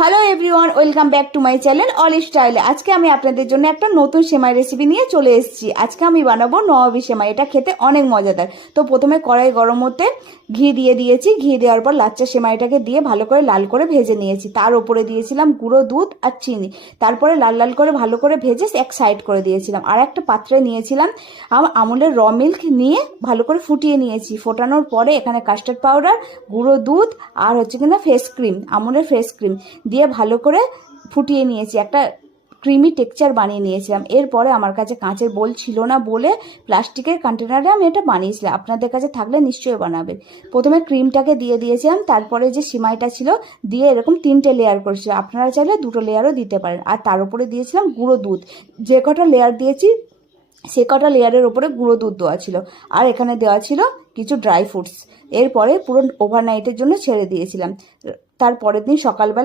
Hello everyone, welcome back to my channel all স্টাইলে। আজকে আমি আপনাদের জন্য একটা নতুন সেমাই রেসিপি নিয়ে চলে এসেছি। আজকে আমি বানাবো নবাবী সেমাই। এটা খেতে অনেক মজাদার। তো প্রথমে কড়াই গরম হতে ঘি দিয়ে দিয়েছি। ঘি দেওয়ার পর লাচ্চা সেমাইটাকে দিয়ে ভালো করে লাল করে ভেজে নিয়েছি। তার উপরে দিয়েছিলাম গুঁড়ো দুধ আর চিনি। তারপরে লাল লাল করে ভালো করে ভেজে এক সাইড করে দিয়েছিলাম। আর একটা পাত্রে নিয়েছিলাম আমুলের র মিল্ক, নিয়ে ভালো করে ফুটিয়ে নিয়েছি। ফোটানোর পরে এখানে কাস্টার্ড পাউডার, গুঁড়ো দুধ আর হচ্ছে কিনা ফ্রেশ ক্রিম, আমুলের ফ্রেশ ক্রিম দিয়ে ভালো করে ফুটিয়ে নিয়েছি। একটা ক্রিমি টেক্সচার বানিয়ে নিয়েছিলাম। এরপরে আমার কাছে কাঁচের বোল ছিল না বলে প্লাস্টিকের কন্টেনারে আমি এটা বানিয়েছিলাম। আপনাদের কাছে থাকলে নিশ্চয়ই বানাবেন। প্রথমে ক্রিমটাকে দিয়ে দিয়েছিলাম, তারপরে যে সিমাইটা ছিল দিয়ে এরকম 3টে লেয়ার করেছিলাম। আপনারা চাইলে 2টো লেয়ারও দিতে পারেন। আর তার উপরে দিয়েছিলাম গুঁড়ো দুধ। যে কটা লেয়ার দিয়েছি সে কটা লেয়ারের ওপরে গুঁড়ো দুধ দেওয়া ছিল। আর এখানে দেওয়া ছিল কিছু ড্রাই ফ্রুটস। এরপরে পুরো ওভারনাইটের জন্য ছেড়ে দিয়েছিলাম। তার পরের দিন সকালবেলা